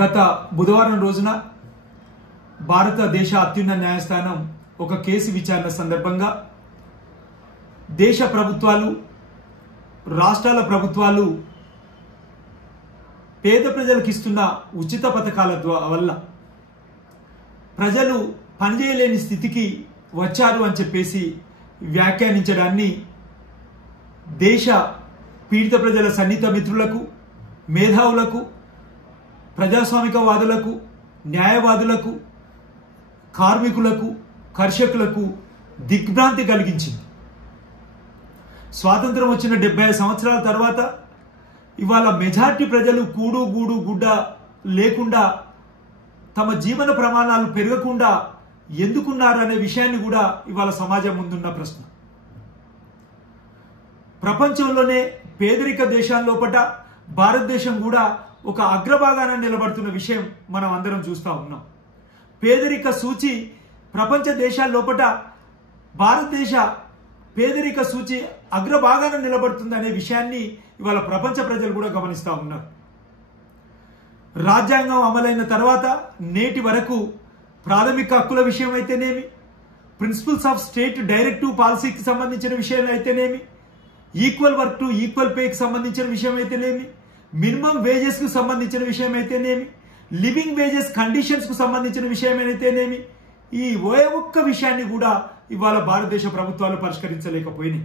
గత బుధవారం రోజున భారతదేశ అత్యున్నత న్యాయస్థానం ఒక కేసు విచారణ సందర్భంగా దేశ ప్రభుత్వాలు రాష్ట్రాల ప్రభుత్వాలు పేద ప్రజలకు ఇస్తున్న ఉచిత పథకాల వల్ల ప్రజలు పనిచేయలేని స్థితికి వచ్చారు అని చెప్పేసి వ్యాఖ్యానించడాన్ని దేశ పీడిత ప్రజల సన్నిహిత మిత్రులకు మేధావులకు ప్రజాస్వామికవాదులకు న్యాయవాదులకు కార్మికులకు కర్షకులకు దిగ్భ్రాంతి కలిగించింది. స్వాతంత్రం వచ్చిన 75 సంవత్సరాల తర్వాత ఇవాళ మెజార్టీ ప్రజలు కూడు గూడు గుడ్డ లేకుండా తమ జీవన ప్రమాణాలు పెరగకుండా ఎందుకున్నారనే విషయాన్ని కూడా ఇవాళ సమాజం ముందున్న ప్రశ్న. ప్రపంచంలోనే పేదరిక దేశాల్లోపట భారతదేశం కూడా ఒక అగ్రభాగాన నిలబడుతున్న విషయం మనం అందరం చూస్తూ ఉన్నాం. పేదరిక సూచి ప్రపంచ దేశాల్లోపట భారతదేశ పేదరిక సూచి అగ్రభాగాన నిలబడుతుంది అనే విషయాన్ని ఇవాళ ప్రపంచ ప్రజలు కూడా గమనిస్తూ ఉన్నారు. రాజ్యాంగం అమలైన తర్వాత నేటి వరకు ప్రాథమిక హక్కుల విషయం అయితేనేమి, ప్రిన్సిపల్స్ ఆఫ్ స్టేట్ డైరెక్టివ్ పాలసీకి సంబంధించిన విషయం అయితేనేమి, ఈక్వల్ వర్క్ టు ఈక్వల్ పేకి సంబంధించిన విషయం అయితేనేమి, మినిమం వేజెస్ కు సంబంధించిన విషయం అయితేనేమి, లివింగ్ వేజెస్ కండిషన్స్ కు సంబంధించిన విషయం అయితేనేమి, ఈ ఒక్క విషయాన్ని కూడా ఇవాళ భారతదేశ ప్రభుత్వాలు పరిష్కరించలేకపోయినాయి.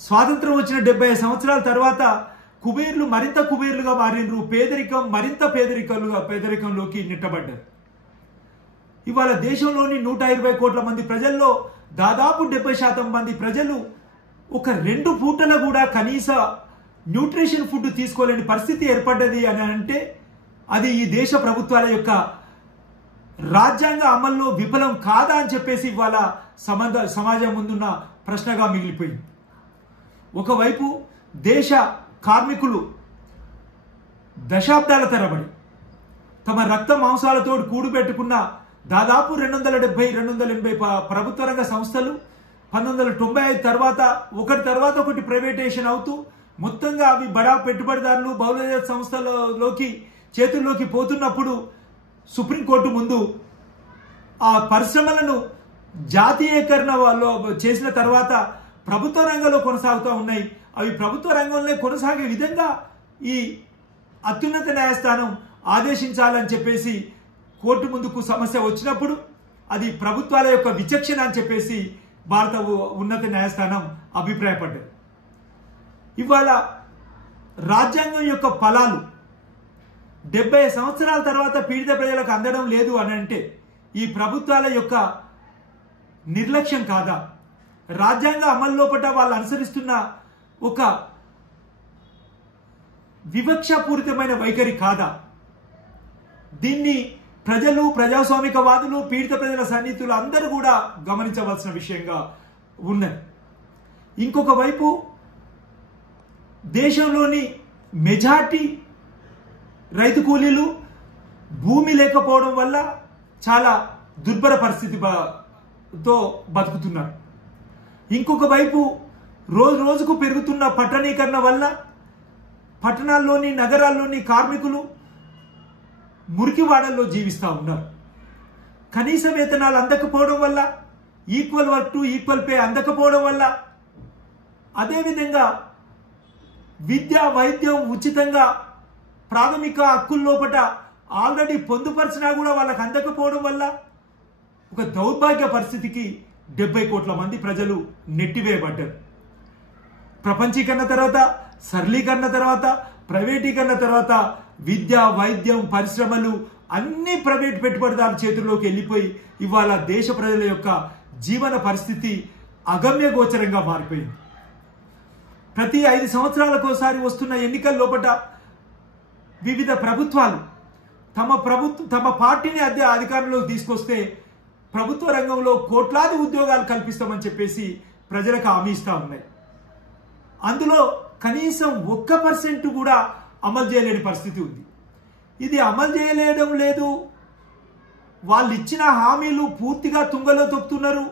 స్వాతంత్రం వచ్చిన 75 సంవత్సరాల తర్వాత కుబేర్లు మరింత కుబేర్లుగా మారినరు, పేదరికం మరింత పేదరికంలోకి నెట్టబడ్డారు. ఇవాళ దేశంలోని 120 కోట్ల మంది ప్రజల్లో దాదాపు 70% మంది ప్రజలు ఒక 2 పూటల కూడా కనీస న్యూట్రిషన్ ఫుడ్ తీసుకోలేని పరిస్థితి ఏర్పడ్డది అని అంటే అది ఈ దేశ ప్రభుత్వాల యొక్క రాజ్యాంగ అమల్లో విఫలం కాదా అని చెప్పేసి ఇవాళ సమాజం ముందున్న ప్రశ్నగా మిగిలిపోయింది. ఒకవైపు దేశ కార్మికులు దశాబ్దాల తరబడి తమ రక్త మాంసాలతో కూడుపెట్టుకున్న దాదాపు 270-280 ప్రభుత్వ రంగ సంస్థలు 1995 తర్వాత ఒకటి ప్రైవేటైజేషన్ అవుతూ మొత్తంగా అవి బడా పెట్టుబడిదారులు బహుళ సంస్థలలోకి చేతుల్లోకి పోతున్నప్పుడు సుప్రీంకోర్టు ముందు ఆ పరిశ్రమలను జాతీయకరణ చేసిన తర్వాత ప్రభుత్వ రంగంలో కొనసాగుతూ ఉన్నాయి. అవి ప్రభుత్వ రంగంలో కొనసాగే విధంగా ఈ అత్యున్నత న్యాయస్థానం ఆదేశించాలని చెప్పేసి కోర్టు ముందుకు సమస్య వచ్చినప్పుడు అది ప్రభుత్వాల యొక్క విచక్షణ అని చెప్పేసి భారత ఉన్నత న్యాయస్థానం అభిప్రాయపడ్డది. ఇవాళ రాజ్యాంగం యొక్క ఫలాలు 70 సంవత్సరాల తర్వాత పీడిత ప్రజలకు అందడం లేదు అని అంటే ఈ ప్రభుత్వాల యొక్క నిర్లక్ష్యం కాదా? రాజ్యాంగ అమల్లోపట వాళ్ళు అనుసరిస్తున్న ఒక వివక్షపూరితమైన వైఖరి కాదా? దీన్ని ప్రజలు ప్రజాస్వామికవాదులు పీడిత ప్రజల సన్నిహితులు అందరూ కూడా గమనించవలసిన విషయంగా ఉన్నది. ఇంకొక వైపు దేశంలోని మెజార్టీ రైతు కూలీలు భూమి లేకపోవడం వల్ల చాలా దుర్భర పరిస్థితితో బతుకుతున్నారు. ఇంకొక వైపు రోజుకు పెరుగుతున్న పట్టణీకరణ వల్ల పట్టణాల్లోని నగరాల్లోని కార్మికులు మురికివాడల్లో జీవిస్తూ ఉన్నారు. కనీస వేతనాలు అందకపోవడం వల్ల equal work to equal pay అందకపోవడం వల్ల అదేవిధంగా విద్య వైద్యం ఉచితంగా ప్రాథమిక హక్కుల్లోపట ఆల్రెడీ పొందుపరిచినా కూడా వాళ్ళకి అందకపోవడం వల్ల ఒక దౌర్భాగ్య పరిస్థితికి 70 కోట్ల మంది ప్రజలు నెట్టివేయబడ్డారు. ప్రపంచీకరణ తర్వాత సరళీకరణ తర్వాత ప్రైవేటీకరణ తర్వాత విద్య వైద్యం పరిశ్రమలు అన్ని ప్రైవేట్ పెట్టుబడిదారుల చేతుల్లోకి వెళ్ళిపోయి ఇవాళ దేశ ప్రజల యొక్క జీవన పరిస్థితి అగమ్య గోచరంగా మారిపోయింది. ప్రతి 5 సంవత్సరాలకు ఒకసారి వస్తున్న ఎన్నికల లోపట వివిధ ప్రభుత్వాలు తమ పార్టీని అధికారంలోకి తీసుకొస్తే ప్రభుత్వ రంగంలో కోట్లాది ఉద్యోగాలు కల్పిస్తామని చెప్పేసి ప్రజలకు హామీ ఇస్తూ ఉన్నాయి. అందులో కనీసం 1% కూడా అమలు చేయలేని పరిస్థితి ఉంది. ఇది అమలు చేయలేడం లేదు, వాళ్ళు ఇచ్చిన హామీలు పూర్తిగా తుంగలో తొక్కుతున్నారు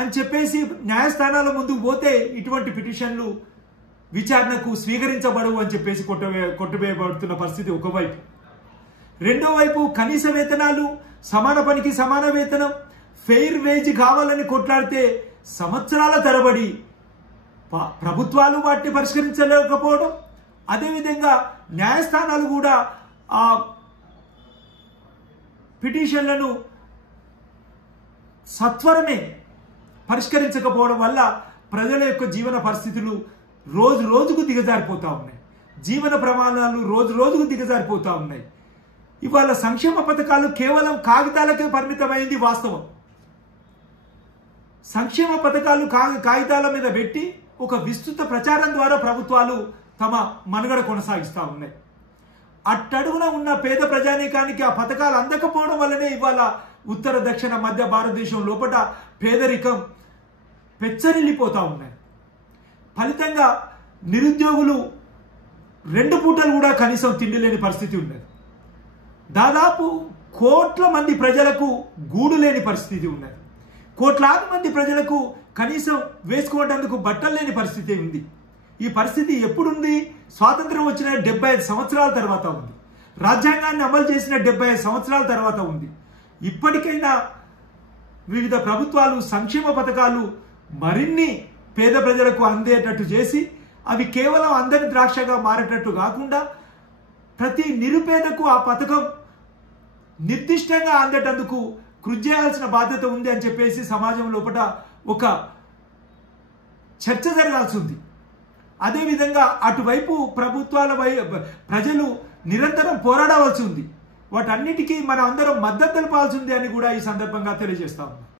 అని చెప్పేసి న్యాయస్థానాల ముందుకు పోతే ఇటువంటి పిటిషన్లు విచారణకు స్వీకరించబడవు అని చెప్పేసి కొట్టవేయబడుతున్న పరిస్థితి ఒకవైపు. రెండో వైపు కనీస వేతనాలు, సమాన పనికి సమాన వేతనం, ఫెయిర్ వేజ్ కావాలని కొట్లాడితే సంవత్సరాల తరబడి ప్రభుత్వాలు వాటిని పరిష్కరించలేకపోవడం, అదేవిధంగా న్యాయస్థానాలు కూడా ఆ పిటిషన్లను సత్వరమే పరిష్కరించకపోవడం వల్ల ప్రజల యొక్క జీవన పరిస్థితులు రోజు రోజుకు దిగజారిపోతూ ఉన్నాయి. జీవన ప్రమాణాలు రోజు రోజుకు దిగజారిపోతూ ఉన్నాయి. ఇవాళ సంక్షేమ పథకాలు కేవలం కాగితాలకే పరిమితమైంది వాస్తవం. సంక్షేమ పథకాలు కాగితాల మీద పెట్టి ఒక విస్తృత ప్రచారం ద్వారా ప్రభుత్వాలు తమ మనుగడ కొనసాగిస్తూ ఉన్నాయి. అట్టడుగున ఉన్న పేద ప్రజానీకానికి ఆ పథకాలు అందకపోవడం వల్లనే ఇవాళ ఉత్తర దక్షిణ మధ్య భారతదేశం లోపల పేదరికం పెచ్చరిల్లిపోతూ ఉన్నాయి. ఫలితంగా నిరుద్యోగులు 2 పూటలు కూడా కనీసం తిండి లేని పరిస్థితి ఉన్నది. దాదాపు కోట్ల మంది ప్రజలకు గూడు లేని పరిస్థితి ఉన్నది. కోట్లాది మంది ప్రజలకు కనీసం వేసుకోవడానికి బట్టలు లేని పరిస్థితి ఉంది. ఈ పరిస్థితి ఎప్పుడుంది? స్వాతంత్రం వచ్చిన 75 సంవత్సరాల తర్వాత ఉంది. రాజ్యాంగాన్ని అమలు చేసిన 75 సంవత్సరాల తర్వాత ఉంది. ఇప్పటికైనా వివిధ ప్రభుత్వాలు సంక్షేమ పథకాలు మరిన్ని పేద ప్రజలకు అందేటట్టు చేసి అవి కేవలం అందరి ద్రాక్షగా మారేటట్టు కాకుండా ప్రతి నిరుపేదకు ఆ పథకం నిర్దిష్టంగా అందేటందుకు కృషి చేయాల్సిన బాధ్యత ఉంది అని చెప్పేసి సమాజం లోపల ఒక చర్చ జరగాల్సి ఉంది. అదేవిధంగా అటువైపు ప్రభుత్వాల ప్రజలు నిరంతరం పోరాడవలసి ఉంది. వాటన్నిటికీ మనం అందరం మద్దతు తెలపాల్సి ఉంది అని కూడా ఈ సందర్భంగా తెలియజేస్తాం.